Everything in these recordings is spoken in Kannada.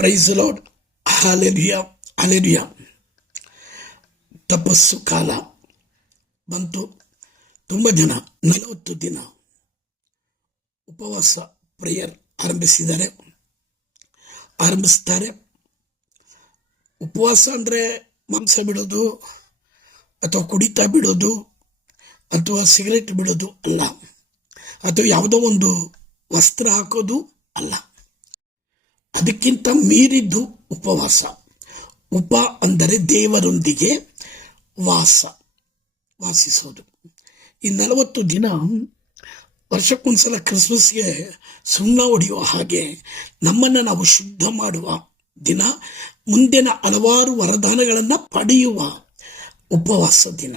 ಪ್ರೈಸ್ ಲಾರ್ಡ್ ಹಾಲೆಲಿಯ ಅಲೆಲಿಯ ತಪಸ್ಸು ಕಾಲ ಬಂತು. ತುಂಬ ಜನ, ನಲವತ್ತು ದಿನ ಉಪವಾಸ ಪ್ರೇಯರ್ ಆರಂಭಿಸಿದ್ದಾರೆ. ಆರಂಭಿಸ್ತಾರೆ. ಉಪವಾಸ ಅಂದರೆ ಮಾಂಸ ಬಿಡೋದು ಅಥವಾ ಕುಡಿತಾ ಬಿಡೋದು ಅಥವಾ ಸಿಗರೇಟ್ ಬಿಡೋದು ಅಲ್ಲ. ಅಥವಾ ಯಾವುದೋ ಒಂದು ವಸ್ತ್ರ ಹಾಕೋದು ಅಲ್ಲ. ಅದಕ್ಕಿಂತ ಮೀರಿದ್ದು ಉಪವಾಸ. ಉಪ ಅಂದರೆ ದೇವರೊಂದಿಗೆ ವಾಸ. ವಾಸಿಸೋದು ಈ ನಲವತ್ತು ದಿನ ವರ್ಷಕ್ಕೊಂದ್ಸಲ ಕ್ರಿಸ್ಮಸ್ಗೆ ಸುಣ್ಣ ಹೊಡೆಯುವ ಹಾಗೆ ನಮ್ಮನ್ನು ನಾವು ಶುದ್ಧ ಮಾಡುವ ದಿನ, ಮುಂದಿನ ಹಲವಾರು ವರದಾನಗಳನ್ನು ಪಡೆಯುವ ಉಪವಾಸ ದಿನ.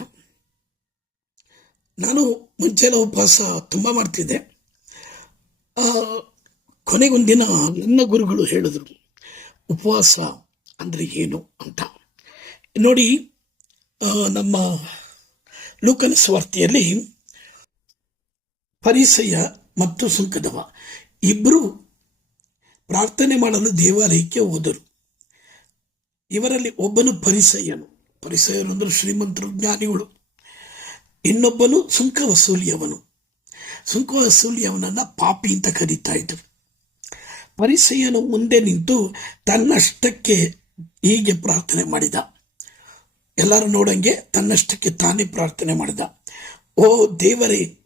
ನಾನು ಮುಂಚೆಲ್ಲ ಉಪವಾಸ ತುಂಬ ಮಾಡ್ತಿದ್ದೆ. ಕೊನೆಗೊಂದಿನ ನನ್ನ ಗುರುಗಳು ಹೇಳಿದರು, ಉಪವಾಸ ಅಂದರೆ ಏನು ಅಂತ? ನೋಡಿ ನಮ್ಮ ಲೂಕನ ಸ್ವಾರ್ಥಿಯಲ್ಲಿ ಪರಿಸಯ ಮತ್ತು ಸುಂಕದವ ಇಬ್ಬರು ಪ್ರಾರ್ಥನೆ ಮಾಡಲು ದೇವಾಲಯಕ್ಕೆ ಹೋದರು. ಇವರಲ್ಲಿ ಒಬ್ಬನು ಪರಿಸಯನು ಪರಿಸಯರು ಅಂದರೆ ಶ್ರೀಮಂತರು, ಜ್ಞಾನಿಗಳು. ಇನ್ನೊಬ್ಬನು ಸುಂಕ ವಸೂಲಿಯವನು. ಸುಂಕ ವಸೂಲಿಯವನನ್ನು ಪಾಪಿ ಅಂತ ಕರೀತಾ ಇದ್ರು ಪರಿಸಯನು ಮುಂದೆ ನಿಂತು ತನ್ನಷ್ಟಕ್ಕೆ ಹೀಗೆ ಪ್ರಾರ್ಥನೆ ಮಾಡಿದ. ಎಲ್ಲರೂ ನೋಡಂಗೆ ತನ್ನಷ್ಟಕ್ಕೆ ತಾನೇ ಪ್ರಾರ್ಥನೆ ಮಾಡಿದ. ಓ ದೇವರೇ,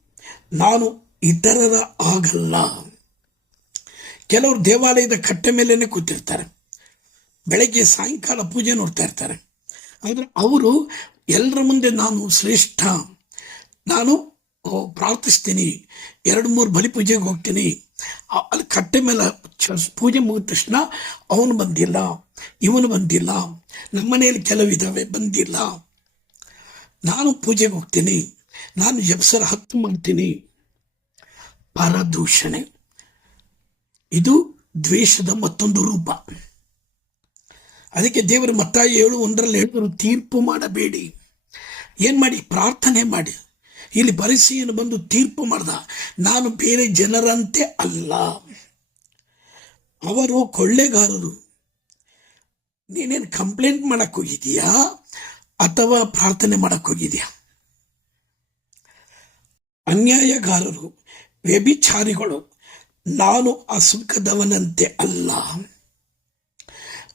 ನಾನು ಇತರರ ಆಗಲ್ಲ ಕೆಲವರು ದೇವಾಲಯದ ಕಟ್ಟೆ ಮೇಲೇನೆ ಕೂತಿರ್ತಾರೆ. ಬೆಳಗ್ಗೆ ಸಾಯಂಕಾಲ ಪೂಜೆ ನೋಡ್ತಾ ಇರ್ತಾರೆ. ಆದರೆ ಅವರು, ಎಲ್ಲರ ಮುಂದೆ ನಾನು ಶ್ರೇಷ್ಠ. ನಾನು ಪ್ರಾರ್ಥಿಸ್ತೀನಿ. ಎರಡು ಮೂರು ಬಲಿ ಪೂಜೆಗೆ ಹೋಗ್ತೀನಿ ಅಲ್ಲಿ ಕಟ್ಟೆ ಮೇಲೆ ಪೂಜೆ ಮುಗಿದ ತಕ್ಷಣ ಅವನು ಬಂದಿಲ್ಲ. ಇವನು ಬಂದಿಲ್ಲ. ನಮ್ಮನೆಯಲ್ಲಿ ಕೆಲವಿದಾವೆ ಬಂದಿಲ್ಲ. ನಾನು ಪೂಜೆಗೆ ಹೋಗ್ತೀನಿ. ನಾನು ಜಪ್ಸರ ಹತ್ತು ಮಾಡ್ತೀನಿ ಪರದೂಷಣೆ. ಇದು ದ್ವೇಷದ ಮತ್ತೊಂದು ರೂಪ. ಅದಕ್ಕೆ ದೇವರು ಮತ್ತಾಯಿ ಏಳು ಒಂದರಲ್ಲಿ ಹೇಳಿದ್ರು, ತೀರ್ಪು ಮಾಡಬೇಡಿ. ಏನು ಮಾಡಿ? ಪ್ರಾರ್ಥನೆ ಮಾಡಿ. ಇಲ್ಲಿ ಪರಿಸ್ಥಿತಿಯನ್ನು ಬಂದು ತೀರ್ಪು ಮಾಡ್ದ. ನಾನು ಬೇರೆ ಜನರಂತೆ ಅಲ್ಲ. ಅವರು ಕೊಳ್ಳೆಗಾರರು. ನೀನೇನು ಕಂಪ್ಲೇಂಟ್ ಮಾಡಕ್ಕೆ ಹೋಗಿದೀಯಾ ಅಥವಾ ಪ್ರಾರ್ಥನೆ ಮಾಡಕ್ಕೆ ಹೋಗಿದೆಯಾ ಅನ್ಯಾಯಗಾರರು, ವ್ಯಭಿಚಾರಿಗಳು, ನಾನು ಅಸುಖದವನಂತೆ ಅಲ್ಲ.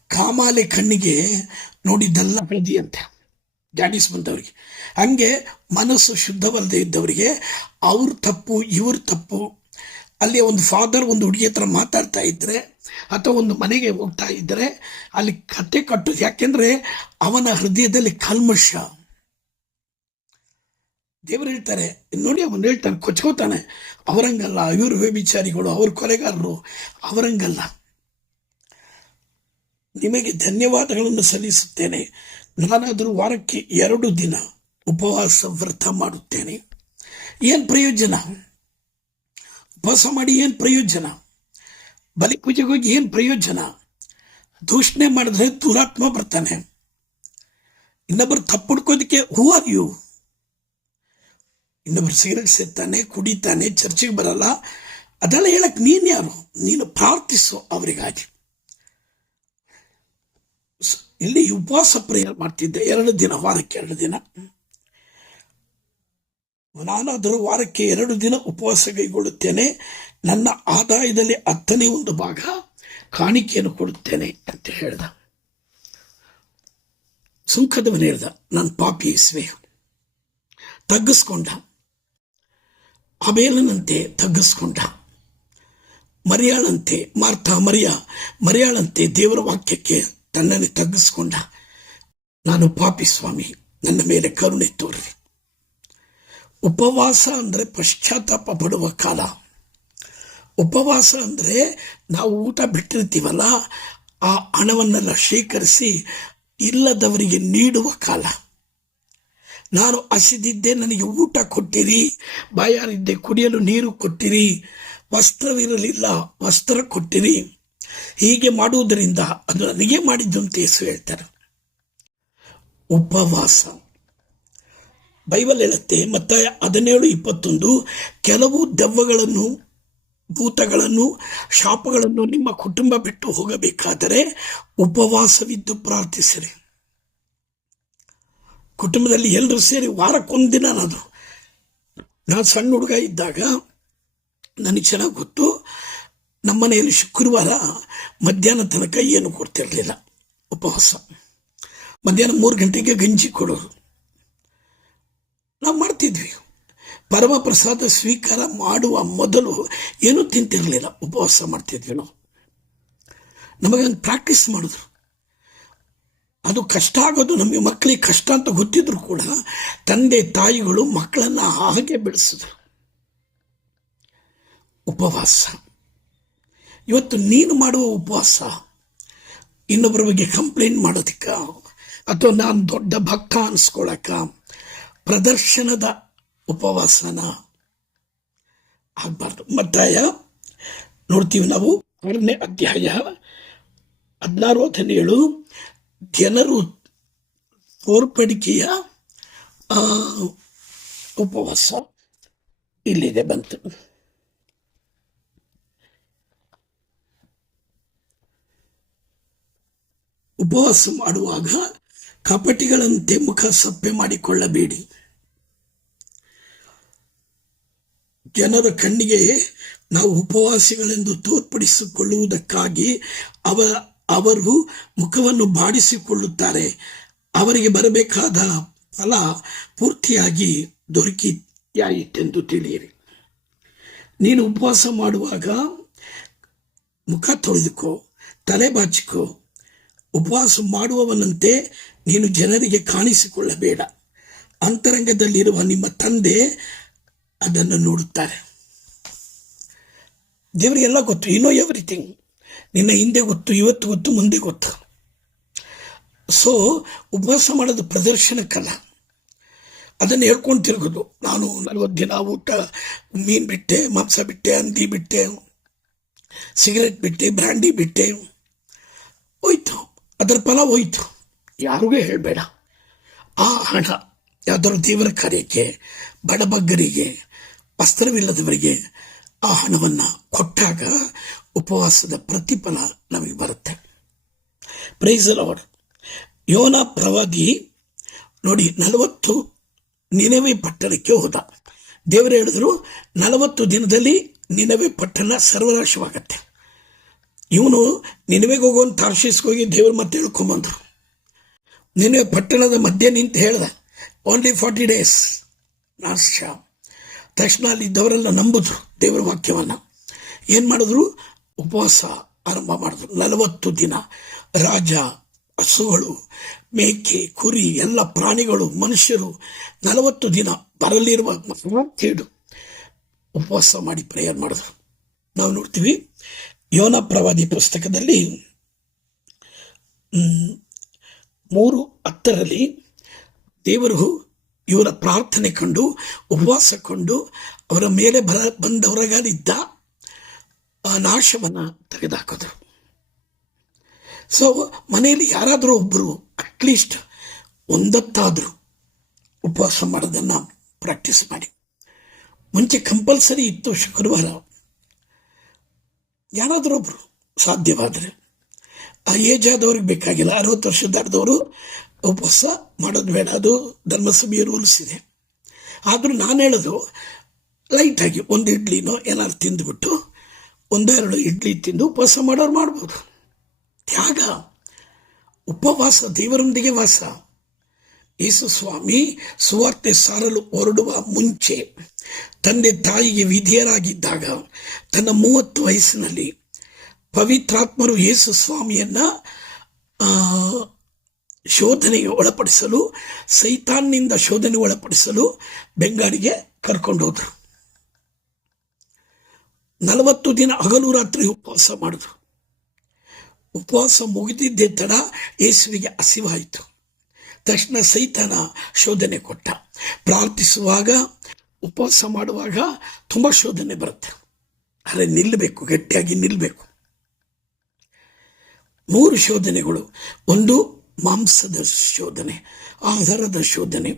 ಕಾಮಾಲೆ ಕಣ್ಣಿಗೆ ನೋಡಿದ್ದಲ್ಲ ಹಳದಿಯಂತೆ ಜಾಡಿಸ್ ಬಂದವರಿಗೆ. ಹಂಗೆ ಮನಸ್ಸು ಶುದ್ಧವಲ್ಲದೆ ಇದ್ದವರಿಗೆ ಅವ್ರ ತಪ್ಪು, ಇವ್ರ ತಪ್ಪು, ಅಲ್ಲಿ ಒಂದು ಫಾದರ್ ಒಂದು ಹುಡುಗಿ ಹತ್ರ ಮಾತಾಡ್ತಾ ಇದ್ದರೆ ಅಥವಾ ಒಂದು ಮನೆಗೆ ಹೋಗ್ತಾ ಇದ್ದರೆ ಅಲ್ಲಿ ಕತೆ ಕಟ್ಟೋದು. ಯಾಕೆಂದರೆ ಅವನ ಹೃದಯದಲ್ಲಿ ಕಲ್ಮಶ. ದೇವರು ಹೇಳ್ತಾರೆ, ನೋಡಿ ಅವನು ಹೇಳ್ತಾನೆ, ಕೊಚ್ಕೋತಾನೆ, ಅವರಂಗಲ್ಲ, ಇವರು ವ್ಯಭಿಚಾರಿಗಳು, ಅವ್ರ ಕೊಲೆಗಾರರು, ಅವರಂಗಲ್ಲ. ನಿಮಗೆ ಧನ್ಯವಾದಗಳನ್ನು ಸಲ್ಲಿಸುತ್ತೇನೆ. ನಾನಾದರೂ ವಾರಕ್ಕೆ ಎರಡು ದಿನ ಉಪವಾಸ ವ್ರತ ಮಾಡುತ್ತೇನೆ. ಏನು ಪ್ರಯೋಜನ? ಉಪವಾಸ ಮಾಡಿ ಏನು ಪ್ರಯೋಜನ? ಬಲಿ ಹೋಗಿ ಏನು ಪ್ರಯೋಜನ? ದೂಷಣೆ ಮಾಡಿದ್ರೆ ದುರಾತ್ಮ ಬರ್ತಾನೆ. ಇನ್ನೊಬ್ಬರು ತಪ್ಪುಡ್ಕೋದಕ್ಕೆ ಹೂ ಆರ್ ಯು ಇನ್ನೊಬ್ಬರು ಸಿಗರೆಟ್ ಸೇರ್ತಾನೆ ಕುಡಿತಾನೆ ಚರ್ಚೆಗೆ ಬರಲ್ಲ. ಅದೆಲ್ಲ ಹೇಳಕ್ ನೀನ್ ಯಾರು? ನೀನು ಪ್ರಾರ್ಥಿಸು ಅವರಿಗಾಗಿ. ಇಲ್ಲಿ ಉಪವಾಸ ಪ್ರೇಯರ್ ಮಾಡ್ತಿದ್ದೆ. ಎರಡು ದಿನ, ವಾರಕ್ಕೆ ಎರಡು ದಿನ. ನಾನಾದರೂ ವಾರಕ್ಕೆ ಎರಡು ದಿನ ಉಪವಾಸ ಕೈಗೊಳ್ಳುತ್ತೇನೆ. ನನ್ನ ಆದಾಯದಲ್ಲಿ ಹತ್ತನೇ ಒಂದು ಭಾಗ ಕಾಣಿಕೆಯನ್ನು ಕೊಡುತ್ತೇನೆ ಅಂತ ಹೇಳ್ದ. ಸುಂಕದವನು ಹೇಳ್ದ ನಾನು ಪಾಪಿ ಇಸ್ವೆ ತಗ್ಗಿಸ್ಕೊಂಡ. ಅಬೇಲನಂತೆ ತಗ್ಗಿಸ್ಕೊಂಡ. ಮರಿಯಾಳಂತೆ, ಮಾರ್ಥ, ಮರಿಯ, ಮರಿಯಾಳಂತೆ ದೇವರ ವಾಕ್ಯಕ್ಕೆ ತನ್ನನ್ನೇ ತಗ್ಗಿಸ್ಕೊಂಡ. ನಾನು ಪಾಪಿ ಸ್ವಾಮಿ, ನನ್ನ ಮೇಲೆ ಕರುಣೆ ತೋರಿ ಉಪವಾಸ ಅಂದರೆ ಪಶ್ಚಾತ್ತಾಪ ಪಡುವ ಕಾಲ. ಉಪವಾಸ ಅಂದರೆ ನಾವು ಊಟ ಬಿಟ್ಟಿರ್ತೀವಲ್ಲ, ಆ ಹಣವನ್ನೆಲ್ಲ ಶೇಖರಿಸಿ ಇಲ್ಲದವರಿಗೆ ನೀಡುವ ಕಾಲ. ನಾನು ಹಸಿದಿದ್ದೆ ನನಗೆ ಊಟ ಕೊಟ್ಟಿರಿ, ಬಾಯಾರಿದ್ದೆ ಕುಡಿಯಲು ನೀರು ಕೊಟ್ಟಿರಿ, ವಸ್ತ್ರವಿರಲಿಲ್ಲ, ವಸ್ತ್ರ ಕೊಟ್ಟಿರಿ. ಹೀಗೆ ಮಾಡುವುದರಿಂದ ಅದು ನನಗೆ ಮಾಡಿದ್ದಂತೆ ಯೇಸು ಹೇಳ್ತಾರೆ. ಉಪವಾಸ. ಬೈಬಲ್ ಹೇಳುತ್ತೆ ಮತ್ತೆ ಹದಿನೇಳು ಇಪ್ಪತ್ತೊಂದು, ಕೆಲವು ದೆವ್ವಗಳನ್ನು, ಭೂತಗಳನ್ನು, ಶಾಪಗಳನ್ನು ನಿಮ್ಮ ಕುಟುಂಬ ಬಿಟ್ಟು ಹೋಗಬೇಕಾದರೆ ಉಪವಾಸವಿದ್ದು ಪ್ರಾರ್ಥಿಸಿರಿ. ಕುಟುಂಬದಲ್ಲಿ ಎಲ್ಲರೂ ಸೇರಿ ವಾರಕ್ಕೊಂದಿನ ನಾನು ನಾನು ಸಣ್ಣ ಹುಡುಗ ಇದ್ದಾಗ, ನನಗೆ ಚೆನ್ನಾಗಿ ಗೊತ್ತು ನಮ್ಮ ಮನೆಯಲ್ಲಿ ಶುಕ್ರವಾರ ಮಧ್ಯಾಹ್ನ ತನಕ ಏನು ಕೊಡ್ತಿರಲಿಲ್ಲ. ಉಪವಾಸ. ಮಧ್ಯಾಹ್ನ ಮೂರು ಗಂಟೆಗೆ ಗಂಜಿ ಕೊಡೋರು ನಾವು ಮಾಡ್ತಿದ್ವಿ. ಪರಮ ಪ್ರಸಾದ ಸ್ವೀಕಾರ ಮಾಡುವ ಮೊದಲು ಏನೂ ತಿಂತಿರಲಿಲ್ಲ. ಉಪವಾಸ ಮಾಡ್ತಿದ್ವಿ ನಾವು. ನಮಗೆ ಪ್ರಾಕ್ಟೀಸ್ ಮಾಡಿದ್ರು. ಅದು ಕಷ್ಟ ಆಗೋದು, ನಮಗೆ ಮಕ್ಕಳಿಗೆ ಕಷ್ಟ ಅಂತ ಗೊತ್ತಿದ್ರು ಕೂಡ ತಂದೆ, ತಾಯಿಗಳು ಮಕ್ಕಳನ್ನು ಹಾಗೆ ಬೆಳೆಸಿದ್ರು. ಉಪವಾಸ. ಇವತ್ತು ನೀನು ಮಾಡುವ ಉಪವಾಸ. ಇನ್ನೊಬ್ಬರ ಬಗ್ಗೆ ಕಂಪ್ಲೇಂಟ್ ಮಾಡೋದಕ್ಕ, ಅಥವಾ ನಾನು ದೊಡ್ಡ ಭಕ್ತ ಅನ್ಸ್ಕೊಳಕ ಪ್ರದರ್ಶನದ ಉಪವಾಸನ ಆಗಬಾರ್ದು. ಮತ್ತಾಯ, ನೋಡ್ತೀವಿ ನಾವು ಆರನೇ ಅಧ್ಯಾಯ ಹದಿನಾರು ಹದಿನೇಳು. ಜನರು ತೋರ್ಪಡಿಕೆಯ ಉಪವಾಸ ಇಲ್ಲಿದೆ ಬಂತು. ಉಪವಾಸ ಮಾಡುವಾಗ ಕಪಟಿಗಳಂತೆ ಮುಖ ಸಪ್ಪೆ ಮಾಡಿಕೊಳ್ಳಬೇಡಿ. ಜನರ ಕಣ್ಣಿಗೆ ನಾವು ಉಪವಾಸಿಗಳೆಂದು ತೋರ್ಪಡಿಸಿಕೊಳ್ಳುವುದಕ್ಕಾಗಿ ಅವ, ಅವರು ಮುಖವನ್ನು ಬಾಡಿಸಿಕೊಳ್ಳುತ್ತಾರೆ. ಅವರಿಗೆ ಬರಬೇಕಾದ ಫಲ ಪೂರ್ತಿಯಾಗಿ ದೊರಕಿಯಾಯಿತೆಂದು ತಿಳಿಯಿರಿ. ನೀನು ಉಪವಾಸ ಮಾಡುವಾಗ ಮುಖ ತೊಳೆದುಕೋ, ತಲೆ ಬಾಚಿಕೋ ಉಪವಾಸ ಮಾಡುವವನಂತೆ ನೀನು ಜನರಿಗೆ ಕಾಣಿಸಿಕೊಳ್ಳಬೇಡ. ಅಂತರಂಗದಲ್ಲಿರುವ ನಿಮ್ಮ ತಂದೆ ಅದನ್ನು ನೋಡುತ್ತಾರೆ. ದೇವರಿಗೆಲ್ಲ ಗೊತ್ತು ಇನ್ನೋ ಎವ್ರಿಥಿಂಗ್ ನಿನ್ನ ಹಿಂದೆ ಗೊತ್ತು, ಇವತ್ತು ಗೊತ್ತು, ಮುಂದೆ ಗೊತ್ತು. ಸೊ ಉಪವಾಸ ಮಾಡೋದು ಪ್ರದರ್ಶನಕ್ಕಲ್ಲ. ಅದನ್ನು ಹೇಳ್ಕೊಂಡು ತಿರುಗೋದು. ನಾನು ನಲವತ್ತು ದಿನ ಊಟ, ಮೀನು ಬಿಟ್ಟೆ, ಮಾಂಸ ಬಿಟ್ಟೆ, ಹಂದಿ ಬಿಟ್ಟೆ, ಸಿಗರೆಟ್ ಬಿಟ್ಟೆ, ಬ್ರ್ಯಾಂಡಿ ಬಿಟ್ಟೆ, ಹೋಯ್ತು. ಅದರ ಫಲ ಹೋಯಿತು. ಯಾರಿಗೂ ಹೇಳಬೇಡ. ಆ ಹಣ ಯಾವುದಾದ್ರು ದೇವರ ಕಾರ್ಯಕ್ಕೆ, ಬಡಬಗ್ಗರಿಗೆ, ವಸ್ತ್ರವಿಲ್ಲದವರಿಗೆ ಆ ಹಣವನ್ನು ಕೊಟ್ಟಾಗ ಉಪವಾಸದ ಪ್ರತಿಫಲ ನಮಗೆ ಬರುತ್ತೆ. ಪ್ರೈಸ್ ಲಾರ್ಡ್ ಯೋನ ಪ್ರವಾದಿ, ನೋಡಿ, ನಲವತ್ತು ನಿನವೆ ಪಟ್ಟಣಕ್ಕೆ ಹೋದ. ದೇವರು ಹೇಳಿದ್ರು, ನಲವತ್ತು ದಿನದಲ್ಲಿ ನಿನವೆ ಪಟ್ಟಣ ಸರ್ವನಾಶವಾಗತ್ತೆ. ಇವನು ನಿನವೆಗೆ ಹೋಗೋನು ತಾರ್ಶಿಸ್ಗೆ ಹೋಗಿ ದೇವ್ರ ಮತ್ತೆ ಹೇಳ್ಕೊಂಬಂದ್ರು. ನಿನವೆ ಪಟ್ಟಣದ ಮಧ್ಯೆ ನಿಂತು ಹೇಳ್ದ ಓನ್ಲಿ ಫಾರ್ಟಿ ಡೇಸ್ ನಾಶ ತಕ್ಷಣ ಅಲ್ಲಿ ಇದ್ದವರೆಲ್ಲ ನಂಬಿದ್ರು ದೇವರ ವಾಕ್ಯವನ್ನು. ಏನು ಮಾಡಿದ್ರು? ಉಪವಾಸ ಆರಂಭ ಮಾಡಿದ್ರು. ನಲವತ್ತು ದಿನ. ರಾಜ, ಹಸುಗಳು, ಮೇಕೆ, ಕುರಿ, ಎಲ್ಲ ಪ್ರಾಣಿಗಳು, ಮನುಷ್ಯರು ನಲವತ್ತು ದಿನ ಬರಲಿರುವ ಉಪವಾಸ ಮಾಡಿ ಪ್ರೇಯರ್ ಮಾಡಿದ್ರು. ನಾವು ನೋಡ್ತೀವಿ ಯೋನ ಪ್ರವಾದಿ ಪುಸ್ತಕದಲ್ಲಿ ಮೂರು ಹತ್ತರಲ್ಲಿ ದೇವರು ಇವರ ಪ್ರಾರ್ಥನೆ ಕಂಡು, ಉಪವಾಸ ಕೊಂಡು, ಅವರ ಮೇಲೆ ಬರ ಬಂದವರಗಾಲಿದ್ದ ಆ, ನಾಶವನ್ನು ತೆಗೆದುಹಾಕಿದ್ರು. ಸೊ ಮನೆಯಲ್ಲಿ ಯಾರಾದರೂ ಒಬ್ಬರು ಅಟ್ಲೀಸ್ಟ್ ಒಂದತ್ತಾದರೂ ಉಪವಾಸ ಮಾಡೋದನ್ನು ಪ್ರಾಕ್ಟೀಸ್ ಮಾಡಿ. ಮುಂಚೆ ಕಂಪಲ್ಸರಿ ಇತ್ತು ಶುಕ್ರವಾರ. ಯಾರಾದರೂ ಒಬ್ಬರು ಸಾಧ್ಯವಾದರೆ ಆ ಏಜ್ ಆದವ್ರಿಗೆ ಬೇಕಾಗಿಲ್ಲ. ಅರವತ್ತು ವರ್ಷ ದಾಟಿದವರು ಉಪವಾಸ ಮಾಡೋದು ಬೇಡ. ಅದು ಧರ್ಮಸಭೆಯ ರೂಲ್ಸ್ ಇದೆ. ಆದರೂ ನಾನು ಹೇಳೋದು ಲೈಟಾಗಿ ಒಂದು ಇಡ್ಲಿನೋ ಏನಾದ್ರು ತಿಂದುಬಿಟ್ಟು ಒಂದೆರಡು ಇಡ್ಲಿ ತಿಂದು ಉಪವಾಸ ಮಾಡೋರು ಮಾಡ್ಬೋದು. ತ್ಯಾಗ, ಉಪವಾಸ, ದೇವರೊಂದಿಗೆ ವಾಸ. ಯೇಸು ಸ್ವಾಮಿ ಸುವಾರ್ತೆ ಸಾರಲು ಹೊರಡುವ ಮುಂಚೆ ತಂದೆ ತಾಯಿಗೆ ವಿಧೇಯರಾಗಿದ್ದಾಗ ತನ್ನ ಮೂವತ್ತು ವಯಸ್ಸಿನಲ್ಲಿ ಪವಿತ್ರಾತ್ಮರು ಯೇಸು ಸ್ವಾಮಿಯನ್ನ ಶೋಧನೆಗೆ ಒಳಪಡಿಸಲು, ಸೈತಾನ್ನಿಂದ ಶೋಧನೆ ಒಳಪಡಿಸಲು ಬೆಂಗಾಡಿಗೆ ಕರ್ಕೊಂಡು ಹೋದರು. ನಲವತ್ತು ದಿನ ಹಗಲು ರಾತ್ರಿ ಉಪವಾಸ ಮಾಡಿದ್ರು. ಉಪವಾಸ ಮುಗಿದಿದ್ದೇ ತಡ ಯೇಸುವಿಗೆ ಹಸಿವಾಯಿತು. ತಕ್ಷಣ ಸೈತಾನ ಶೋಧನೆ ಕೊಟ್ಟ. ಪ್ರಾರ್ಥಿಸುವಾಗ ಉಪವಾಸ ಮಾಡುವಾಗ ತುಂಬ ಶೋಧನೆ ಬರುತ್ತೆ. ಆದರೆ ನಿಲ್ಲಬೇಕು ಗಟ್ಟಿಯಾಗಿ ನಿಲ್ಲಬೇಕು ಮೂರು ಶೋಧನೆಗಳು. ಒಂದು ಮಾಂಸದ ಶೋಧನೆ, ಆಹಾರದ ಶೋಧನೆ,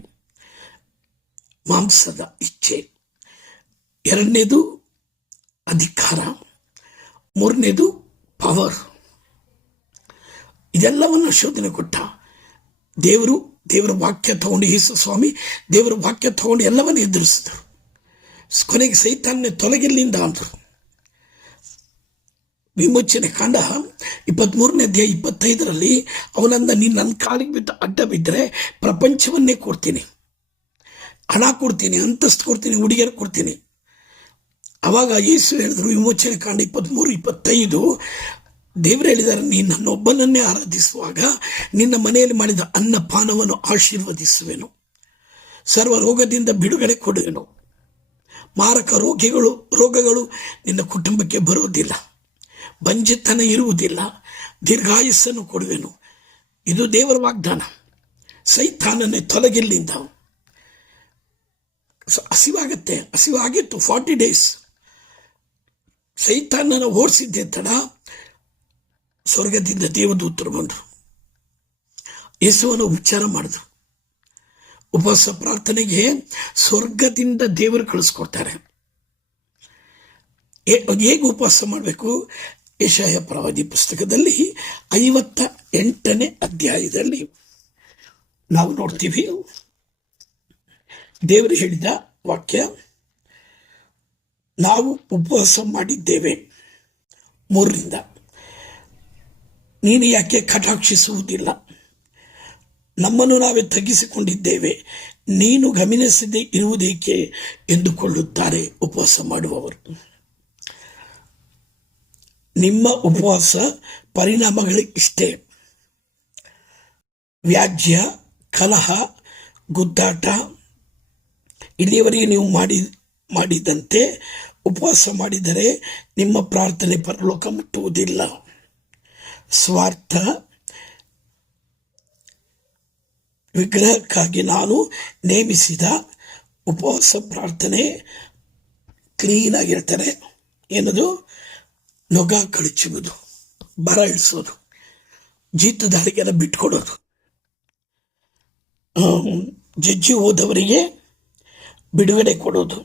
ಮಾಂಸದ ಇಚ್ಛೆ. ಎರಡನೇದು ಅಧಿಕಾರ, ಮೂರನೇದು ಪವರ್ ಇದೆಲ್ಲವನ್ನು ಶೋಧನೆ ಕೊಟ್ಟ ದೇವರು ದೇವರ ವಾಕ್ಯ ತಗೊಂಡು ಯೇಸು ಸ್ವಾಮಿ, ದೇವರ ವಾಕ್ಯ ತಗೊಂಡು ಎಲ್ಲವನ್ನು ಎದುರಿಸಿದ್ರು. ಕೊನೆಗೆ ಸೈತಾನ್ಯ ತೊಲಗಿಲ್ಲಿಂದ ಅಂದರು. ವಿಮೋಚನೆ ಕಾಂಡ ಇಪ್ಪತ್ತ್ಮೂರನೇ ಅಧ್ಯಾಯ ಇಪ್ಪತ್ತೈದರಲ್ಲಿ ಅವನಂದ ನೀನು ನನ್ನ ಕಾಲಿಗೆ ಬಿದ್ದು ಅಡ್ಡ ಬಿದ್ದರೆ ಪ್ರಪಂಚವನ್ನೇ ಕೊಡ್ತೀನಿ. ಹಣ ಕೊಡ್ತೀನಿ, ಅಂತಸ್ತು ಕೊಡ್ತೀನಿ ಹುಡುಗಿಯರು ಕೊಡ್ತೀನಿ. ಅವಾಗ ಯೇಸು ಹೇಳಿದ್ರು ವಿಮೋಚನೆ ಕಾಂಡ ಇಪ್ಪತ್ತ್ಮೂರು ಇಪ್ಪತ್ತೈದು ದೇವರು ಹೇಳಿದ್ದಾರೆ ನೀನು ನನ್ನೊಬ್ಬನನ್ನೇ ಆರಾಧಿಸುವಾಗ ನಿನ್ನ ಮನೆಯಲ್ಲಿ ಮಾಡಿದ ಅನ್ನಪಾನವನ್ನು ಆಶೀರ್ವದಿಸುವೆನು. ಸರ್ವ ರೋಗದಿಂದ ಬಿಡುಗಡೆ ಕೊಡುವೆನು. ಮಾರಕ ರೋಗಿಗಳು, ರೋಗಗಳು ನಿನ್ನ ಕುಟುಂಬಕ್ಕೆ ಬರುವುದಿಲ್ಲ. ಬಂಜಿತನ ಇರುವುದಿಲ್ಲ. ದೀರ್ಘಾಯಸ್ಸನ್ನು ಕೊಡುವೆನು. ಇದು ದೇವರ ವಾಗ್ದಾನ. ಸೈತಾನನ್ನೇ ತೊಲಗಿಲ್ಲಿಂದ. ಹಸಿವಾಗತ್ತೆ. ಹಸಿವಾಗಿತ್ತು, ಫಾರ್ಟಿ ಡೇಸ್. ಸೈತಾನನ ಓಡಿಸಿದ್ದೆ ತಡ. ಸ್ವರ್ಗದಿಂದ ದೇವದೂತರು ಬಂದರು. ಯೇಸುವನ್ನು ಉಚ್ಚಾರ ಮಾಡಿದ್ರು. ಉಪವಾಸ ಪ್ರಾರ್ಥನೆಗೆ ಸ್ವರ್ಗದಿಂದ ದೇವರು ಕಳಿಸ್ಕೊಡ್ತಾರೆ. ಹೇಗೆ ಉಪವಾಸ ಮಾಡಬೇಕು? ಏಷಾಯ ಪ್ರವಾದಿ ಪುಸ್ತಕದಲ್ಲಿ ಐವತ್ತ ಎಂಟನೇ ಅಧ್ಯಾಯದಲ್ಲಿ ನಾವು ನೋಡ್ತೀವಿ. ದೇವರು ಹೇಳಿದ ವಾಕ್ಯ, ನಾವು ಉಪವಾಸ ಮಾಡಿದ್ದೇವೆ ಮೂರರಿಂದ ನೀನು ಯಾಕೆ ಕಟಾಕ್ಷಿಸುವುದಿಲ್ಲ? ನಮ್ಮನ್ನು ನಾವೇ ತಗ್ಗಿಸಿಕೊಂಡಿದ್ದೇವೆ. ನೀನು ಗಮನಿಸದೆ ಇರುವುದೇಕೆ ಎಂದುಕೊಳ್ಳುತ್ತಾರೆ ಉಪವಾಸ ಮಾಡುವವರು. ನಿಮ್ಮ ಉಪವಾಸ ಪರಿಣಾಮಗಳು ಇಷ್ಟೇ. ವ್ಯಾಜ್ಯ, ಕಲಹ, ಗುದ್ದಾಟ, ಇಲ್ಲಿಯವರೆಗೆ ನೀವು ಮಾಡಿ, ಮಾಡಿದಂತೆ ಉಪವಾಸ ಮಾಡಿದರೆ ನಿಮ್ಮ ಪ್ರಾರ್ಥನೆ ಪರಲೋಕ ಮುಟ್ಟುವುದಿಲ್ಲ. ಸ್ವಾರ್ಥ, ವಿಗ್ರಹಕ್ಕಾಗಿ ನಾನು ನೇಮಿಸಿದ ಉಪವಾಸ ಪ್ರಾರ್ಥನೆ ಕ್ಲೀನಾಗಿರ್ತಾರೆ ಏನದು ನೊಗ ಕಳಚುವುದು, ಬರ ಇಳಿಸೋದು ಜೀತದಾರಿಗೆಲ್ಲ ಬಿಟ್ಕೊಡೋದು. ಜಜ್ಜಿ ಹೋದವರಿಗೆ ಬಿಡುಗಡೆ ಕೊಡೋದು,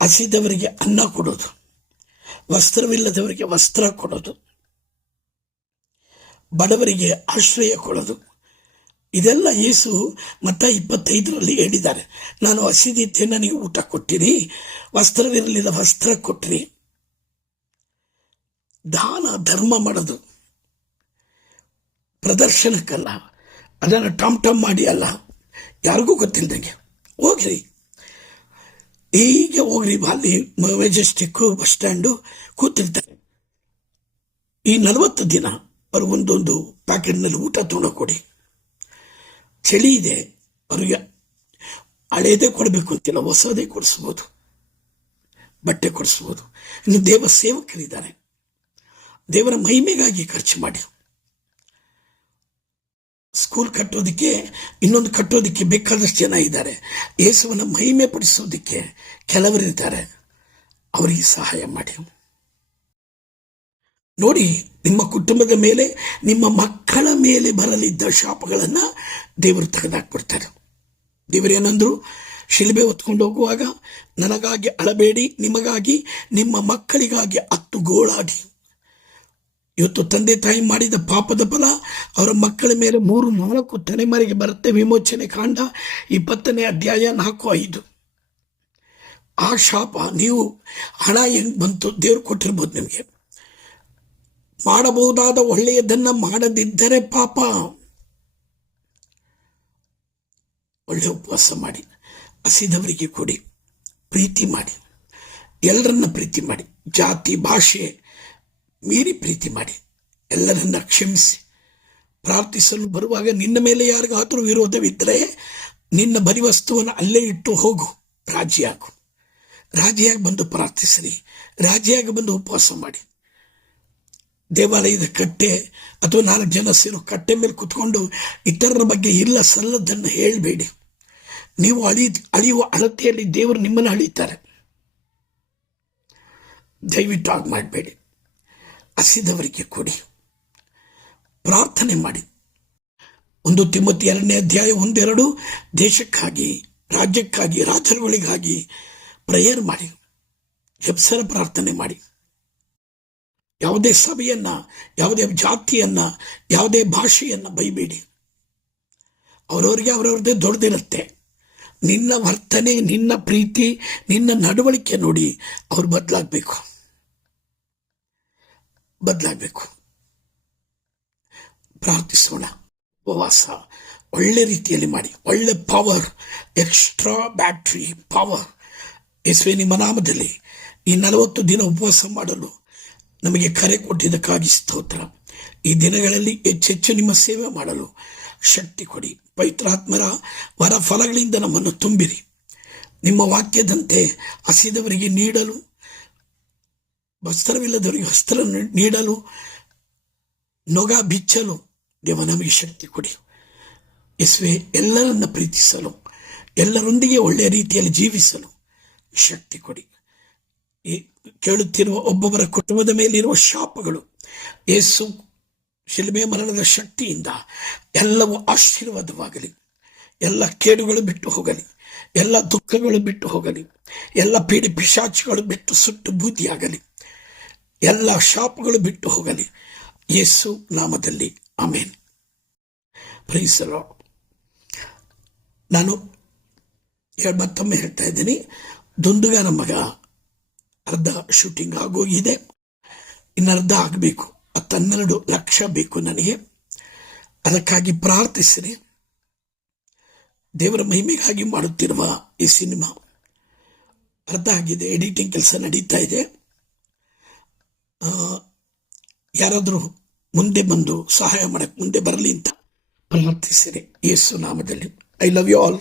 ಹಸಿದವರಿಗೆ ಅನ್ನ ಕೊಡೋದು, ವಸ್ತ್ರವಿಲ್ಲದವರಿಗೆ ವಸ್ತ್ರ ಕೊಡೋದು. ಬಡವರಿಗೆ ಆಶ್ರಯ ಕೊಡೋದು. ಇದೆಲ್ಲ ಯೇಸು ಮತ್ತ ಇಪ್ಪತ್ತೈದರಲ್ಲಿ ಹೇಳಿದ್ದಾರೆ. ನಾನು ಹಸಿದಿದ್ದೆ, ನನಗೆ ಊಟ ಕೊಟ್ಟಿರಿ, ವಸ್ತ್ರವಿರಲಿಲ್ಲ, ವಸ್ತ್ರ ಕೊಟ್ಟಿರಿ. ದಾನ, ಧರ್ಮ ಮಾಡೋದು ಪ್ರದರ್ಶನಕ್ಕಲ್ಲ, ಅದನ್ನು ಟಾಮ್ ಟಮ್ ಮಾಡಿ ಅಲ್ಲ, ಯಾರಿಗೂ ಗೊತ್ತಿಲ್ಲದಂಗೆ ಹೋಗ್ರಿ. ಹೀಗೆ ಹೋಗ್ರಿ, ಅಲ್ಲಿ ಮೆಜೆಸ್ಟಿಕ್ಕು ಬಸ್ ಸ್ಟ್ಯಾಂಡು ಕೂತಿರ್ತಾರೆ. ಈ ನಲವತ್ತು ದಿನ ಅವ್ರು ಒಂದೊಂದು ಪ್ಯಾಕೆಟ್ನಲ್ಲಿ ಊಟ ತೊಗೊಂಡು ಕೊಡಿ. ಚಳಿ ಇದೆ ಅವ್ರಿಗೆ ಹಳೇದೇ ಕೊಡಬೇಕು ಅಂತಿಲ್ಲ ಹೊಸದೇ ಕೊಡಿಸ್ಬೋದು. ಬಟ್ಟೆ ಕೊಡಿಸ್ಬೋದು. ಇನ್ನು ದೇವ ಸೇವಕರಿದ್ದಾರೆ. ದೇವರ ಮಹಿಮೆಗಾಗಿ ಖರ್ಚು ಮಾಡಿ. ಸ್ಕೂಲ್ ಕಟ್ಟೋದಕ್ಕೆ, ಇನ್ನೊಂದು ಕಟ್ಟೋದಕ್ಕೆ ಬೇಕಾದಷ್ಟು ಜನ ಇದ್ದಾರೆ. ಯೇಸುವನ್ನು ಮಹಿಮೆ ಪಡಿಸೋದಕ್ಕೆ ಕೆಲವರಿದ್ದಾರೆ. ಅವರಿಗೆ ಸಹಾಯ ಮಾಡಿ. ನೋಡಿ, ನಿಮ್ಮ ಕುಟುಂಬದ ಮೇಲೆ, ನಿಮ್ಮ ಮಕ್ಕಳ ಮೇಲೆ ಬರಲಿದ್ದ ಶಾಪಗಳನ್ನು ದೇವರು ತೆಗೆದಾಕ್ಬಿಡ್ತಾರೆ ದೇವರೇನಂದ್ರು ಶಿಲ್ಬೆ ಹೊತ್ಕೊಂಡು ಹೋಗುವಾಗ ನನಗಾಗಿ ಅಳಬೇಡಿ, ನಿಮಗಾಗಿ, ನಿಮ್ಮ ಮಕ್ಕಳಿಗಾಗಿ ಹತ್ತು ಗೋಳಾಡಿ ಇವತ್ತು ತಂದೆ ತಾಯಿ ಮಾಡಿದ ಪಾಪದ ಫಲ, ಅವರ ಮಕ್ಕಳ ಮೇಲೆ ಮೂರು ನಾಲ್ಕು ತಲೆಮಾರಿಗೆ ಬರುತ್ತೆ ವಿಮೋಚನೆ ಕಾಂಡ, ಇಪ್ಪತ್ತನೇ ಅಧ್ಯಾಯ ನಾಲ್ಕು ಐದು. ಆ ಶಾಪ, ನೀವು ಹಣ ಹೆಂಗೆ ಬಂತು? ದೇವ್ರು ಕೊಟ್ಟಿರ್ಬೋದು ನಿಮಗೆ. ಮಾಡಬಹುದಾದ ಒಳ್ಳೆಯದನ್ನ ಮಾಡದಿದ್ದರೆ ಪಾಪ. ಒಳ್ಳೆ ಉಪವಾಸ ಮಾಡಿ, ಹಸಿದವರಿಗೆ ಕೊಡಿ, ಪ್ರೀತಿ ಮಾಡಿ, ಎಲ್ಲರನ್ನ ಪ್ರೀತಿ ಮಾಡಿ, ಜಾತಿ, ಭಾಷೆ ಮೀರಿ ಪ್ರೀತಿ ಮಾಡಿ, ಎಲ್ಲರನ್ನ ಕ್ಷಮಿಸಿ. ಪ್ರಾರ್ಥಿಸಲು ಬರುವಾಗ ನಿನ್ನ ಮೇಲೆ ಯಾರಿಗಾದರೂ ವಿರೋಧವಿದ್ದರೆ ನಿನ್ನ ಬರಿ ವಸ್ತುವನ್ನು ಅಲ್ಲೇ ಇಟ್ಟು ಹೋಗು, ರಾಜಿಯಾಗು. ರಾಜಿಯಾಗಿ ಬಂದು ಪ್ರಾರ್ಥಿಸಿರಿ, ರಾಜಿಯಾಗಿ ಬಂದು ಉಪವಾಸ ಮಾಡಿ. ದೇವಾಲಯದ ಕಟ್ಟೆ ಅಥವಾ ನಾಲ್ಕು ಜನ ಸೇರೋ ಕಟ್ಟೆ ಮೇಲೆ ಕುತ್ಕೊಂಡು ಇತರರ ಬಗ್ಗೆ ಇಲ್ಲ ಸಲ್ಲದನ್ನು ಹೇಳಬೇಡಿ. ನೀವು ಅಳಿ, ಅಳಿಯುವ ಅಳತೆಯಲ್ಲಿ ದೇವರು ನಿಮ್ಮನ್ನು ಅಳಿತಾರೆ ದಯವಿಟ್ಟು ಆಗ ಮಾಡಬೇಡಿ. ಹಸಿದವರಿಗೆ ಕೊಡಿ. ಪ್ರಾರ್ಥನೆ ಮಾಡಿ. ಒಂದು ತಿಮ್ಮತಿ ಎರಡನೇ ಅಧ್ಯಾಯ ಒಂದೆರಡು, ದೇಶಕ್ಕಾಗಿ, ರಾಜ್ಯಕ್ಕಾಗಿ, ರಾಜರುಗಳಿಗಾಗಿ ಪ್ರೇಯರ್ ಮಾಡಿ. ಹೆಪ್ಸರ ಪ್ರಾರ್ಥನೆ ಮಾಡಿ. ಯಾವುದೇ ಸಭೆಯನ್ನು, ಯಾವುದೇ ಜಾತಿಯನ್ನ, ಯಾವುದೇ ಭಾಷೆಯನ್ನು ಬೈಬೇಡಿ. ಅವರವರಿಗೆ ಅವರವ್ರದ್ದೇ ದೊಡ್ಡದಿರುತ್ತೆ. ನಿನ್ನ ವರ್ತನೆ, ನಿನ್ನ ಪ್ರೀತಿ, ನಿನ್ನ ನಡವಳಿಕೆ ನೋಡಿ ಅವ್ರು ಬದಲಾಗಬೇಕು. ಬದಲಾಗಬೇಕು. ಪ್ರಾರ್ಥಿಸೋಣ. ಉಪವಾಸ. ಒಳ್ಳೆ ರೀತಿಯಲ್ಲಿ ಮಾಡಿ. ಒಳ್ಳೆ ಪವರ್ ಎಕ್ಸ್ಟ್ರಾ ಬ್ಯಾಟ್ರಿ ಪವರ್ ಯೇಸುವೆ ನಿಮ್ಮ ನಾಮದಲ್ಲಿ ಈ ನಲವತ್ತು ದಿನ ಉಪವಾಸ ಮಾಡಲು ನಮಗೆ ಕರೆ ಕೊಟ್ಟಿದ್ದಕ್ಕಾಗಿ ಸ್ತೋತ್ರ. ಈ ದಿನಗಳಲ್ಲಿ ಹೆಚ್ಚೆಚ್ಚು ನಿಮ್ಮ ಸೇವೆ ಮಾಡಲು ಶಕ್ತಿ ಕೊಡಿ. ಪವಿತ್ರಾತ್ಮರ ವರ ಫಲಗಳಿಂದ ನಮ್ಮನ್ನು ತುಂಬಿರಿ. ನಿಮ್ಮ ವಾಕ್ಯದಂತೆ ಹಸಿದವರಿಗೆ ನೀಡಲು, ವಸ್ತ್ರವಿಲ್ಲದವರಿಗೆ ವಸ್ತ್ರ ನೀಡಲು, ನೊಗ ಬಿಚ್ಚಲು ದೇವ ನಮಗೆ ಶಕ್ತಿ ಕೊಡಿ. ಯಸ್ವೆ, ಎಲ್ಲರನ್ನ ಪ್ರೀತಿಸಲು, ಎಲ್ಲರೊಂದಿಗೆ ಒಳ್ಳೆಯ ರೀತಿಯಲ್ಲಿ ಜೀವಿಸಲು ಶಕ್ತಿ ಕೊಡಿ. ಈ ಕೇಳುತ್ತಿರುವ ಒಬ್ಬೊಬ್ಬರ ಕುಟುಂಬದ ಮೇಲಿರುವ ಶಾಪಗಳು. ಯೇಸು ಶಿಲ್ಮೆ ಮರಣದ ಶಕ್ತಿಯಿಂದ ಎಲ್ಲವೂ ಆಶೀರ್ವಾದವಾಗಲಿ. ಎಲ್ಲ ಕೇಡುಗಳು ಬಿಟ್ಟು ಹೋಗಲಿ. ಎಲ್ಲ ದುಃಖಗಳು ಬಿಟ್ಟು ಹೋಗಲಿ. ಎಲ್ಲ ಪೀಡಿ ಪಿಶಾಚಿಗಳು ಬಿಟ್ಟು ಸುಟ್ಟು ಬೂದಿಯಾಗಲಿ. ಎಲ್ಲ ಶಾಪಗಳು ಬಿಟ್ಟು ಹೋಗಲಿ. ಯೇಸು ನಾಮದಲ್ಲಿ ಆಮೇನ್. ಪ್ರೈಸಲೋ ನಾನು ಮತ್ತೊಮ್ಮೆ ಹೇಳ್ತಾ ಇದ್ದೀನಿ. ದುಂದುಗಾರ ಮಗ ಅರ್ಧ ಶೂಟಿಂಗ್ ಆಗೋಗಿದೆ ಇನ್ನರ್ಧ ಆಗಬೇಕು. ಹತ್ತನ್ನೆರಡು ಲಕ್ಷ ಬೇಕು ನನಗೆ. ಅದಕ್ಕಾಗಿ ಪ್ರಾರ್ಥಿಸಿರಿ ದೇವರ ಮಹಿಮೆಗಾಗಿ ಮಾಡುತ್ತಿರುವ ಈ ಸಿನಿಮಾ. ಅರ್ಧ ಆಗಿದೆ. ಎಡಿಟಿಂಗ್ ಕೆಲಸ ನಡೀತಾ ಇದೆ. ಯಾರಾದರೂ ಮುಂದೆ ಬಂದು ಸಹಾಯ ಮಾಡಕ್ಕೆ ಮುಂದೆ ಬರಲಿ ಅಂತ ಪ್ರಾರ್ಥಿಸಿರಿ ಯೇಸು ನಾಮದಲ್ಲಿ. I love you all